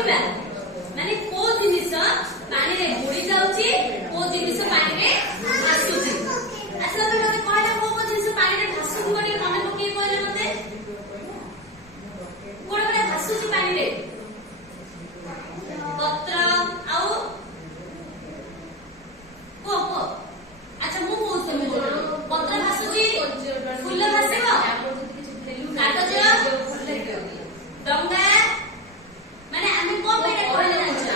କହିବା ମାନେ କୋ ଜିନିଷ ପାଣିରେ ବୁଡି ଯାଉଛି କୋ ଜିନିଷ ପାଣିରେ ଭାସୁଛି। ଆସିଲା ପରେ ମତେ କହିଲା କୋ ଜିନିଷ ପାଣିରେ ଭାସୁଥିବ ଟିକେ ମନେ ପକେଇ କହିଲେ ମତେ କୋଉଟା ଗୋଟେ ଭାସୁଛି ପାଣିରେ ପତ୍ର ଆଉ କୋ ଆଚ୍ଛା ମୁଁ କହୁଛି ତମେ ପତ୍ର ଭାସୁଛି ଫୁଲ ଭାସିବ କାଗଜ ଡଙ୍ଗା ମାନେ ଆମେ କଣ ପାଇଁ କହିଲେ ଜାଣିଛ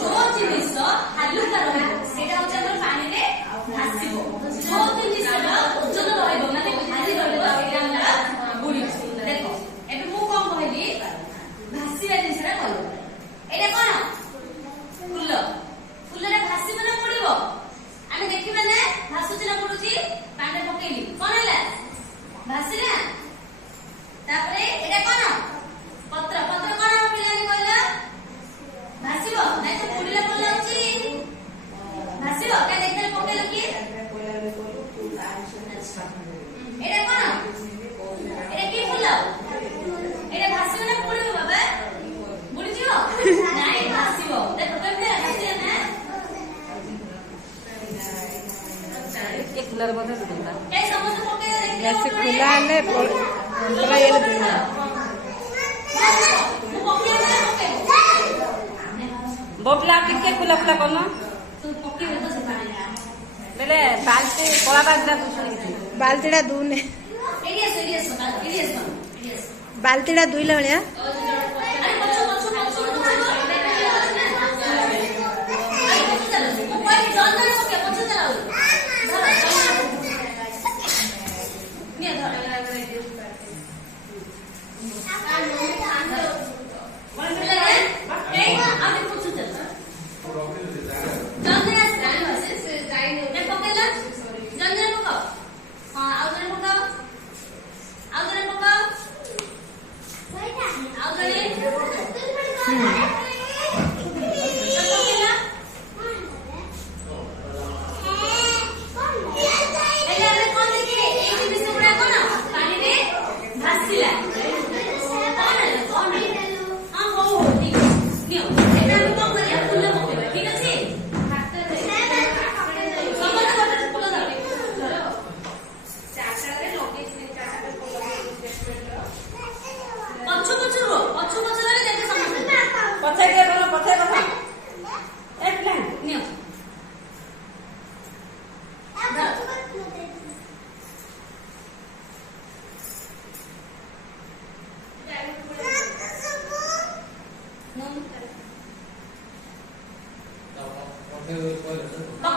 ଯୋଉ ଜିନିଷ ହାଲୁକା ରହିବ ସେଇଟା ହଉଛି ଆମର ପାଣିରେ ଭାସିବ ଯୋଉ ଜିନିଷର ଓଜନ ରହିବ ମାନେ ଭାରି ରହିବ ସେଇଟା ଆମର ବୁଡିବ। ଦେଖ ଏବେ ମୁଁ କଣ କହିଲି ଭାସିବା ଜିନିଷଟା କହିବ ଏଇଟା କଣ ଫୁଲ ଫୁଲରେ ଭାସିବ ନା ବୁଡିବ ଆମେ ଦେଖିବା ନା ଭାସୁଛି ନା ବୁଡୁଛି ପାଣିରେ ପକେଇଲି କଣ ହେଲା ଭାସିଲା। ତାପରେ ଏଇଟା କଣ ପତ୍ର ପତ୍ର କଣ ହବ ପିଲାମାନେ କହିଲ ଭାସିବ ନାଇଁ ତ ବୁଡିଲେ ଭଲ ଲାଗୁଛି ଭାସିବ କାଇଁ ଦେଖିଲେ ପକେଇଲ କି ଏଇଟା କଣ ଏଇଟା କି ଫୁଲ ଏଇଟା ଭାସିବ ନା ବୁଡିବ ବାବା ବୁଡିଯିବ ନାଇଁ ଭାସିବ ଦେଖ କେମିତି ଭାସିଲା ନା ये कूलर बोलते हैं दूसरा କାଇଁ ସମସ୍ତେ ପକେଇଲେ ଦେଖିଲେ ऐसे खुला है ले पूरा ये दूसरा ମୁଁ ପକେଇଲେ बोबला टिके खुला खुला करना ତୁ ପକେଇବେ ତ ସେ ପାଣିରେ बेले बाल्टी कोला बाल्टी दूसरी ବାଲ୍ଟିଟା ଦୁନେ ଏଇଠି ଆସ ଏଇଠି ଆସ ଏଇଠି ଆସ ଏଇଠି ଆସ ବାଲ୍ଟିଟା ଦୁଇଲା ଭଳିଆ ଆରେ ପଛ ପଛ ପଛ ମୁଁ କହିଲି ଜଲ୍ଦି ପକେଇ ପଛ ଚାଲ ନିଅ ଧର